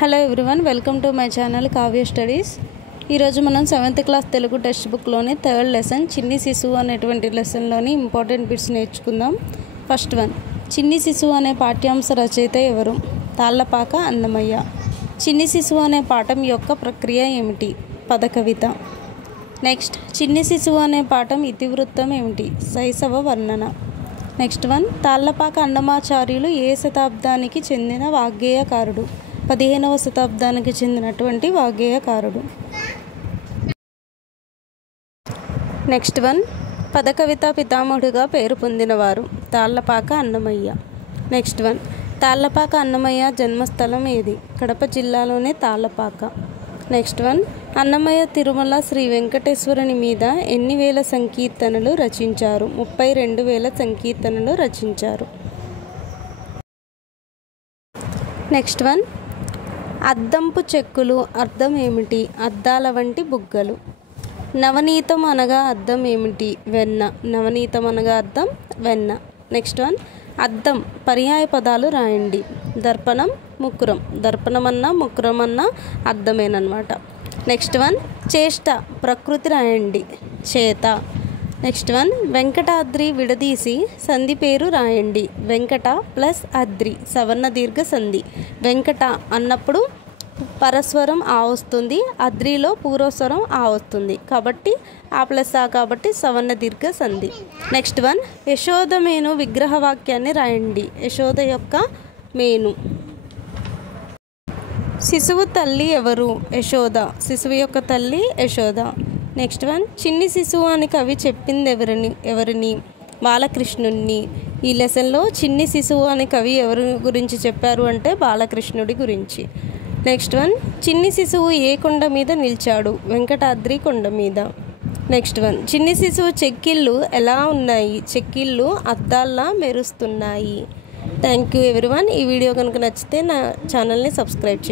Hello everyone, welcome to my channel Kavya studies. ఈరోజు మనం 7th class Telugu text బుక్లోని 3rd lesson చిన్ని శిశువు అనేటువంటి లెసన్లోని ఇంపార్టెంట్ బిట్స్ నేర్చుకుందాం. ఫస్ట్ వన్, చిన్ని శిశువు అనే పాఠ్యాంశ రచయిత ఎవరు? తాళ్లపాక అన్నమయ్య. చిన్ని శిశువు అనే పాఠం యొక్క ప్రక్రియ ఏమిటి? పదకవిత. నెక్స్ట్, చిన్ని శిశువు అనే పాఠం ఇతివృత్తం ఏమిటి? శైశవ వర్ణన. నెక్స్ట్ వన్, తాళ్లపాక అన్నమాచార్యులు ఏ శతాబ్దానికి చెందిన వాగ్గేయకారుడు? 15వ శతాబ్దానికి చెందినటువంటి వాగ్గేయకారుడు. నెక్స్ట్ వన్, పదకవిత పితామహుడిగా పేరు పొందినవారు? తాళ్లపాక అన్నమయ్య. నెక్స్ట్ వన్, తాళ్లపాక అన్నమయ్య జన్మస్థలం ఏది? కడప జిల్లాలోనే తాళ్లపాక. నెక్స్ట్ వన్, అన్నమయ్య తిరుమల శ్రీ వెంకటేశ్వరుని మీద ఎన్ని వేల సంకీర్తనలు రచించారు? 32,000 సంకీర్తనలు రచించారు. నెక్స్ట్ వన్, అద్దంపు చెక్కులు అర్థం ఏమిటి? అద్దాల వంటి బుగ్గలు. నవనీతం అనగా అర్థం ఏమిటి? వెన్న. నవనీతం అనగా అర్థం వెన్న. నెక్స్ట్ వన్, అద్దం పర్యాయ పదాలు రాయండి. దర్పణం, ముకురం. దర్పణం అన్నా ముకురం అన్నా అర్థమేనమాట. నెక్స్ట్ వన్, చేష్ట ప్రకృతి రాయండి. చేత. నెక్స్ట్ వన్, వెంకటాద్రి విడదీసి సంధి పేరు రాయండి. వెంకట ప్లస్ అద్రి సవర్ణ దీర్ఘ సంధి. వెంకట అన్నప్పుడు పరస్వరం ఆ వస్తుంది, అద్రిలో పూర్వస్వరం ఆ వస్తుంది, కాబట్టి ఆ ప్లస్ ఆ కాబట్టి సవర్ణ దీర్ఘ సంధి. నెక్స్ట్ వన్, యశోద మేను విగ్రహవాక్యాన్ని రాయండి. యశోద యొక్క మేను. శిశువు తల్లి ఎవరు? యశోద. శిశువు యొక్క తల్లి యశోద. నెక్స్ట్ వన్, చిన్ని శిశువు అని కవి చెప్పింది ఎవరిని? బాలకృష్ణుడిని. ఈ లెసన్లో చిన్ని శిశువు అని కవి ఎవరి గురించి చెప్పారు అంటే బాలకృష్ణుడి గురించి. నెక్స్ట్ వన్, చిన్ని శిశువు ఏ కొండ మీద నిలిచాడు? వెంకటాద్రి కొండ మీద. నెక్స్ట్ వన్, చిన్ని శిశువు చెక్కిళ్ళు ఎలా ఉన్నాయి? చెక్కిళ్ళు అద్దాల్లా మెరుస్తున్నాయి. Thank you everyone. ఈ వీడియో కనుక నచ్చితే నా ఛానల్ని సబ్స్క్రైబ్ చేయండి.